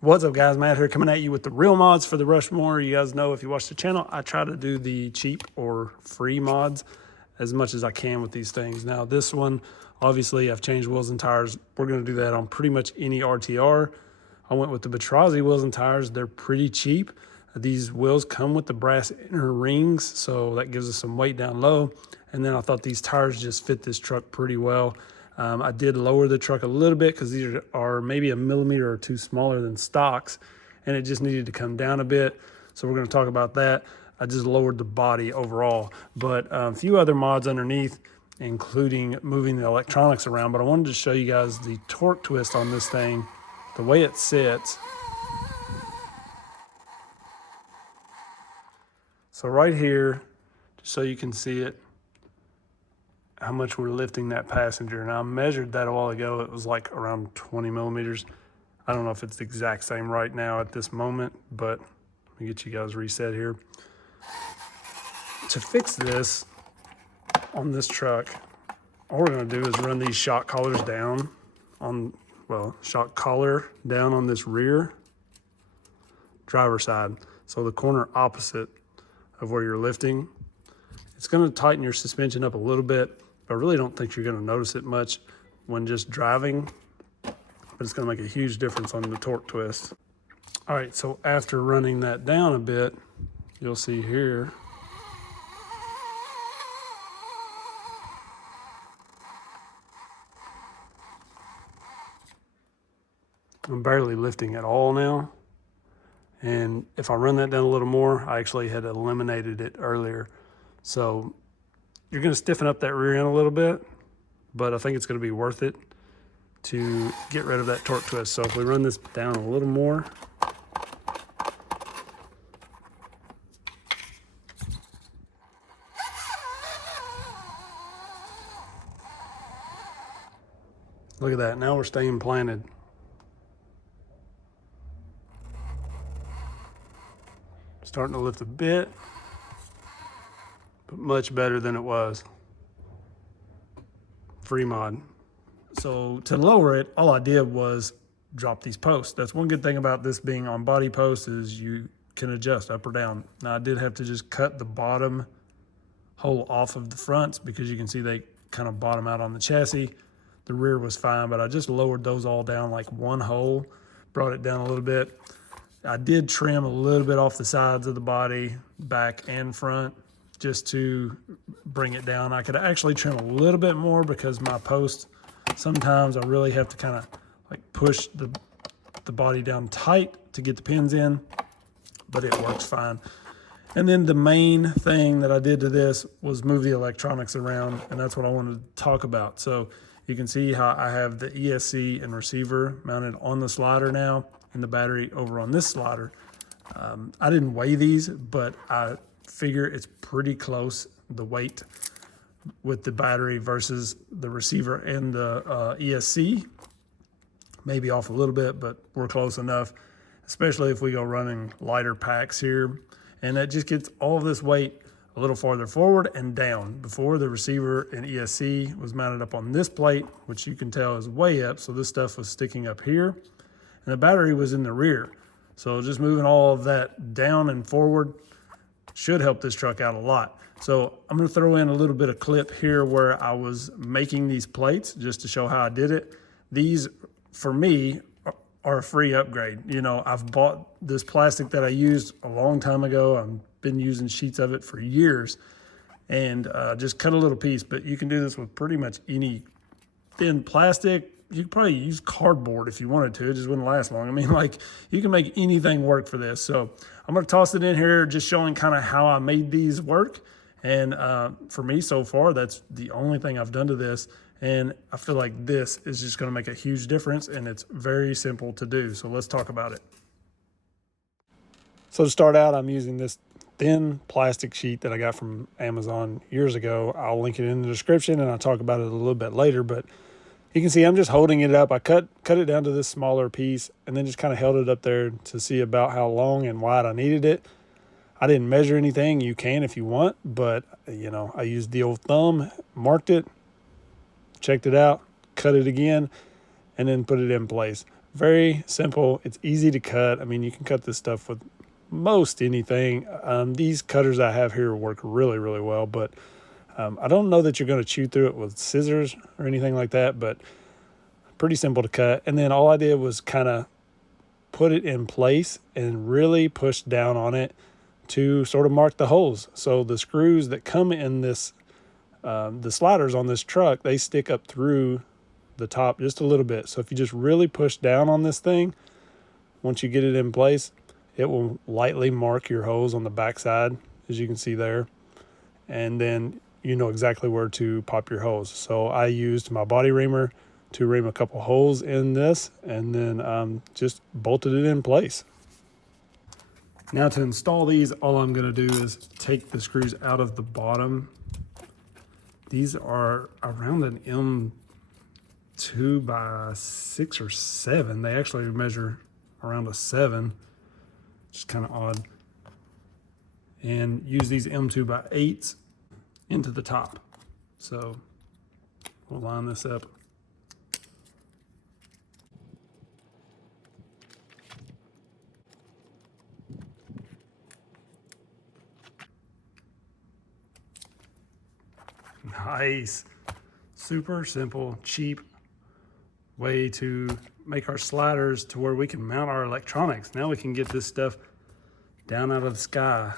What's up, guys? Matt here, coming at you with the real mods for the Rushmore. You guys know, if you watch the channel, I try to do the cheap or free mods as much as I can with these things. Now this one, obviously I've changed wheels and tires. We're going to do that on pretty much any RTR. I went with the Batrazzi wheels and tires. They're pretty cheap. These wheels come with the brass inner rings, so that gives us some weight down low. And then I thought these tires just fit this truck pretty well. I did lower the truck a little bit because these are maybe a millimeter or two smaller than stocks, and it just needed to come down a bit. So we're going to talk about that. I just lowered the body overall, but a few other mods underneath, including moving the electronics around. But I wanted to show you guys the torque twist on this thing, the way it sits. So right here, just so you can see it, how much we're lifting that passenger. Now I measured that a while ago. It was like around 20 millimeters. I don't know if it's the exact same right now at this moment, but let me get you guys reset here. To fix this on this truck, all we're gonna do is run these shock collars down on, well, shock collar down on this rear driver side. So the corner opposite of where you're lifting. It's gonna tighten your suspension up a little bit, but I really don't think you're gonna notice it much when just driving, but it's gonna make a huge difference on the torque twist. All right, so after running that down a bit, you'll see here, I'm barely lifting at all now. And if I run that down a little more, I actually had eliminated it earlier. So you're gonna stiffen up that rear end a little bit, but I think it's gonna be worth it to get rid of that torque twist. So if we run this down a little more, look at that, now we're staying planted. Starting to lift a bit, but much better than it was. Free mod. So to lower it, all I did was drop these posts. That's one good thing about this being on body posts, is you can adjust up or down. Now I did have to just cut the bottom hole off of the fronts because you can see they kind of bottom out on the chassis. The rear was fine, but I just lowered those all down like one hole, brought it down a little bit. I did trim a little bit off the sides of the body, back and front, just to bring it down. I could actually trim a little bit more because my post, sometimes I really have to kind of like push the body down tight to get the pins in, but it works fine. And then the main thing that I did to this was move the electronics around, and that's what I wanted to talk about. So you can see how I have the ESC and receiver mounted on the slider now, and the battery over on this slider. I didn't weigh these, but I figure it's pretty close, the weight with the battery versus the receiver and the ESC. Maybe off a little bit, but we're close enough, especially if we go running lighter packs here. And that just gets all of this weight a little farther forward and down. Before, the receiver and ESC was mounted up on this plate, which you can tell is way up, so this stuff was sticking up here. And the battery was in the rear. So just moving all of that down and forward should help this truck out a lot. So I'm gonna throw in a little bit of clip here where I was making these plates just to show how I did it. These, for me, are a free upgrade. You know, I've bought this plastic that I used a long time ago. I've been using sheets of it for years, and just cut a little piece, but you can do this with pretty much any thin plastic. You could probably use cardboard if you wanted to. It just wouldn't last long. I mean, like, you can make anything work for this. So I'm gonna toss it in here, just showing kind of how I made these work. And for me so far, that's the only thing I've done to this. And I feel like this is just gonna make a huge difference, and it's very simple to do. So let's talk about it. So to start out, I'm using this thin plastic sheet that I got from Amazon years ago. I'll link it in the description, and I'll talk about it a little bit later, but you can see I'm just holding it up. I cut it down to this smaller piece and then just kind of held it up there to see about how long and wide I needed it. I didn't measure anything. You can if you want, but you know, I used the old thumb, marked it, checked it out, cut it again, and then put it in place. Very simple. It's easy to cut. I mean, you can cut this stuff with most anything. These cutters I have here work really, really well, but I don't know that you're going to chew through it with scissors or anything like that, but pretty simple to cut. And then all I did was kind of put it in place and really push down on it to sort of mark the holes. So the screws that come in this, the sliders on this truck, they stick up through the top just a little bit. So if you just really push down on this thing, once you get it in place, it will lightly mark your holes on the back side, as you can see there. And then you know exactly where to pop your holes. So I used my body reamer to ream a couple holes in this, and then just bolted it in place. Now to install these, all I'm gonna do is take the screws out of the bottom. These are around an M2 by 6 or 7. They actually measure around a 7, which is kind of odd. And use these M2 by 8s into the top. So we'll line this up. Nice. Super simple, cheap way to make our sliders to where we can mount our electronics. Now we can get this stuff down out of the sky.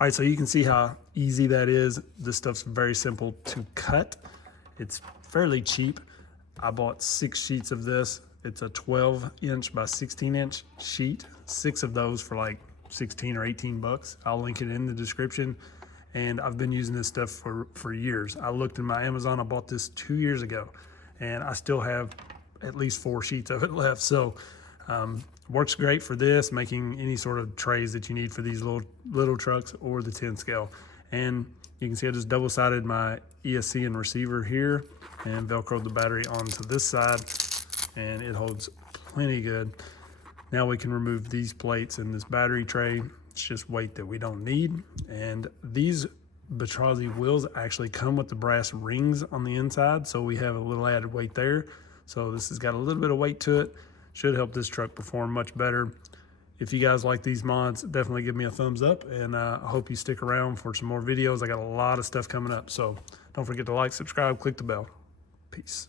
All right, so you can see how easy that is. This stuff's very simple to cut. It's fairly cheap. I bought 6 sheets of this. It's a 12-inch by 16-inch sheet. 6 of those for like 16 or 18 bucks. I'll link it in the description. And I've been using this stuff for years. I looked in my Amazon, I bought this 2 years ago, and I still have at least 4 sheets of it left. So works great for this, making any sort of trays that you need for these little trucks or the 10 scale. And you can see I just double-sided my ESC and receiver here and Velcroed the battery onto this side, and it holds plenty good. Now we can remove these plates in this battery tray. It's just weight that we don't need. And these Batrazzi wheels actually come with the brass rings on the inside, so we have a little added weight there. So this has got a little bit of weight to it. Should help this truck perform much better. If you guys like these mods, definitely give me a thumbs up, and I hope you stick around for some more videos. I got a lot of stuff coming up, so don't forget to like, subscribe, click the bell. Peace.